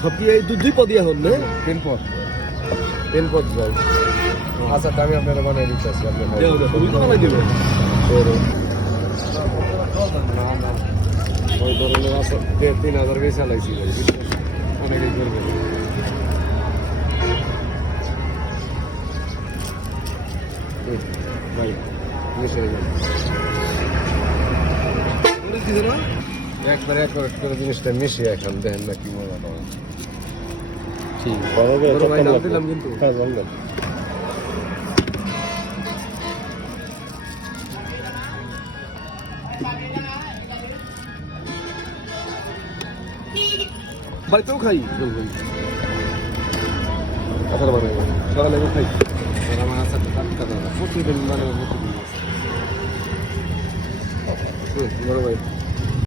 সব কি এই দুই পদিয়া হন না? 3 পদ। 3 পদ জল। আচ্ছা আমি আপনার বানিয়ে দিচ্ছি আপনি তুমি তো বানাই দিবেন। না না ওই ধরনের আছে 3000 বেশি চালাইছি অনেকেই করবে ভাই মিশে যাবে একবারে করে জিনিসটা মিশিয়ে এখন দেখেন না কি মজা পাওয়া ঠিক বড় ভাই নাম দিলাম কিন্তু হ্যাঁ বলবেন বাড়িতেও খাই জল ভাই কথা বলে সকালে খাই আমার আছে প্রতিদিন মানে প্রতিদিন বড় ভাই